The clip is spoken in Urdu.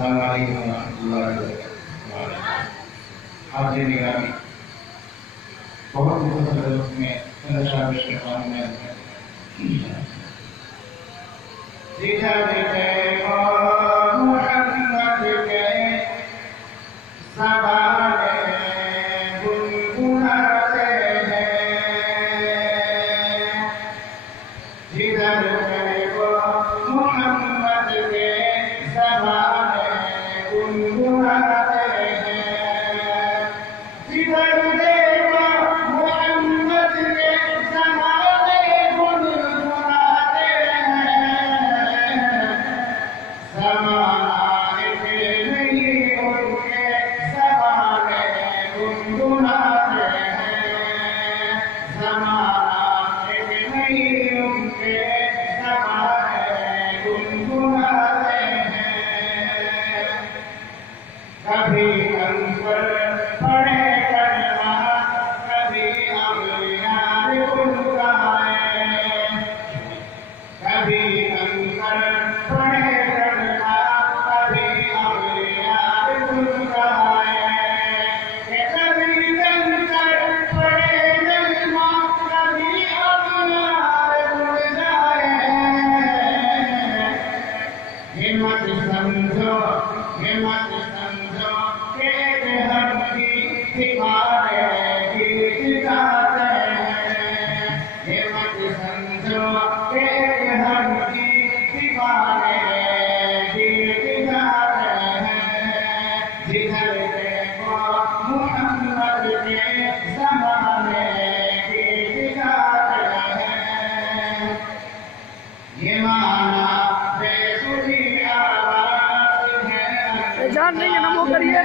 السلام علیکم ورحمۃ اللہ وبرکاتہ۔ حاضرین گرامی، بہت مختصر وقت میں شابش کے قانون میں جدھر گئے وہ محمد گئے سوارے گنگناتے ہیں، جدھر گئے وہ محمد گئے سوارے گنگناتے ہیں، جدھر گئے وہ محمد کے سوارے گنگناتے ہیں، زمانہ ایک نہیں ان کے سوارے گنگناتے ہیں، زمانہ ایک نہیں ان کے سوارے گنگناتے ہیں، کبھی انور پڑھے کلمہ کبھی اغیار گنگائے، کبھی انور پڑھے کلمہ کبھی اغیار گنگائے، کبھی انور پڑھے کلمہ کبھی اغیار گنگائے، ہمت سمجھو ہمت سمجھو کہ ہم کی سکھانے گیت گاتے ہیں، ہمت سمجھو کہ ہم کی سکھانے گیت گاتے ہیں، جدھر دیکھو محمد کے زمانے گیت گاتے ہیں، یہ معنی بے سری آواز ہے جان نہیں ہے نمو کریے